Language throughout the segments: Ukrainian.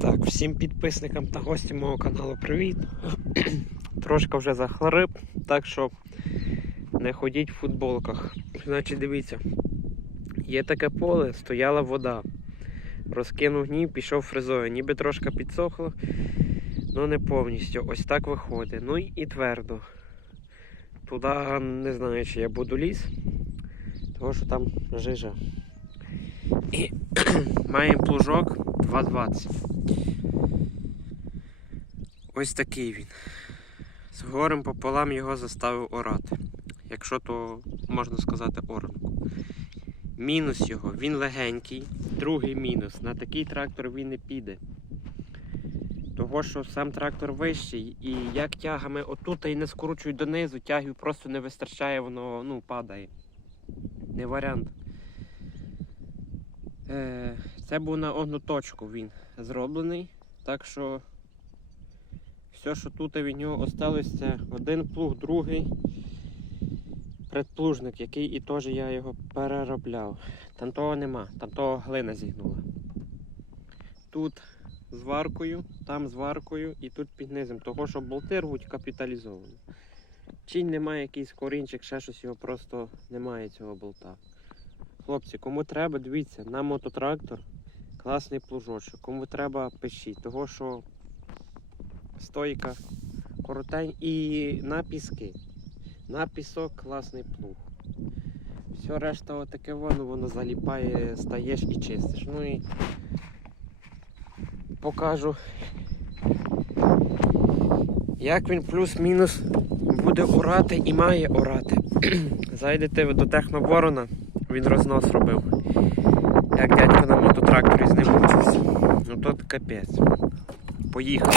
Так, всім підписникам та гостям мого каналу привіт. Трошки вже захлип, так що не ходіть в футболках. Значить, дивіться, є таке поле, стояла вода. Розкинув гнів, пішов фрезою. Ніби трошки підсохло, але не повністю. Ось так виходить. Ну і твердо. Туди не знаю, чи я буду ліз, тому що там жижа. І маємо плужок 2,20. Ось такий він. З горем пополам його заставив орати. Якщо то можна сказати оранку. Мінус його, він легенький. Другий мінус. На такий трактор він не піде. Того, що сам трактор вищий, і як тягами отут і не скручують донизу, тягів просто не вистачає, воно ну, падає. Не варіант. Е, Це був на одну точку він зроблений. Так що все, що тут від нього осталось, це один плуг, другий предплужник, який і теж я його переробляв. Там того нема, там того глина зігнула. Тут з варкою, там з варкою і тут під низом. Того, що болти рвуть капіталізовано. Чи немає якийсь корінчик, ще щось його просто немає цього болта. Хлопці, кому треба, дивіться, на мототрактор класний плужочок. Кому треба, пишіть. Того, що стойка коротень і на піски. На пісок класний плуг. Все решта отаке воно, воно заліпає, стаєш і чистиш. Ну і покажу, як він плюс-мінус буде орати і має орати. Зайдете до техноворона, він рознос робив. Як дядько на мототракторі з ним мучився. Ну тут капець. Поїхав.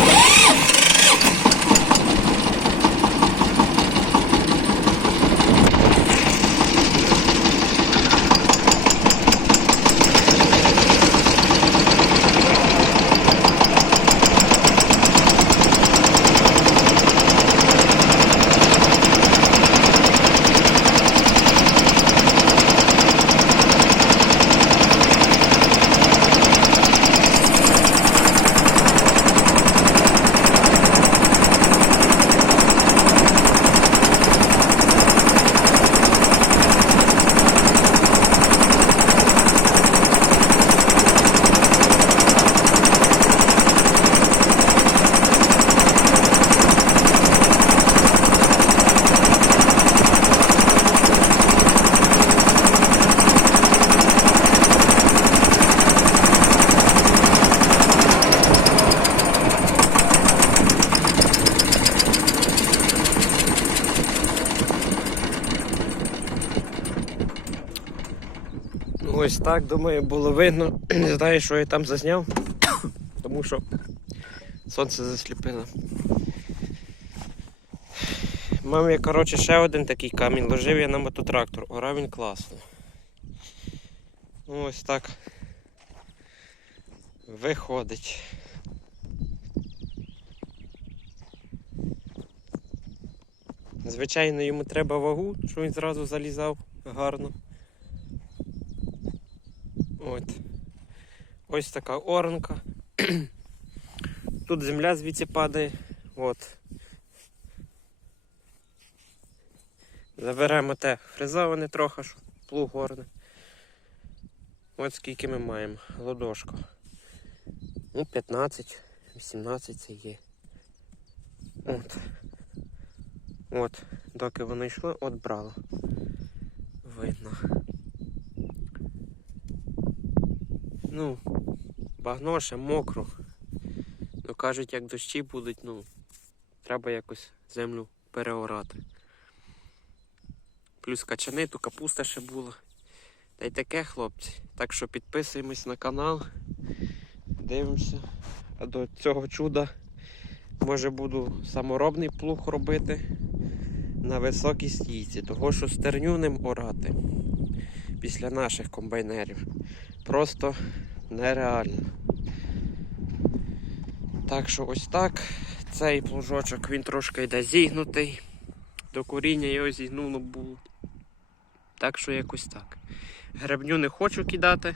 Ось так, думаю, було видно. Не знаю, що я там зазняв, тому що сонце засліпило. Мав я, коротше, ще один такий камінь, ложив я на мототрактор, орав він класно. Ну, ось так виходить. Звичайно, йому треба вагу, щоб він зразу залізав гарно. От. Ось така оранка. Тут земля звідси падає. От. Заберемо те фрезоване трохи, плуг горне. От скільки ми маємо. Ладошко. Ну, 15, 18 це є. От. От, доки воно йшло, от брало. Видно. Ну, багно ще мокро. Ну кажуть, як дощі будуть, ну, треба якось землю переорати. Плюс качани, то капуста ще була. Та й таке, хлопці. Так що підписуємось на канал, дивимося. А до цього чуда може буду саморобний плуг робити на високій стійці, того що стерню ним орати після наших комбайнерів. Просто нереально. Так що ось так. Цей плужочок він трошки йде зігнутий. До коріння його зігнуло було. Так що якось так. Гребню не хочу кидати.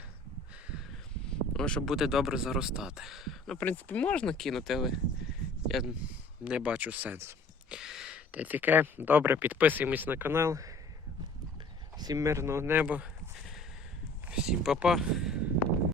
Тому що буде добре заростати. Ну, в принципі, можна кинути, але я не бачу сенсу. Та таке, добре, підписуємось на канал. Всім мирного неба. Всім па-па.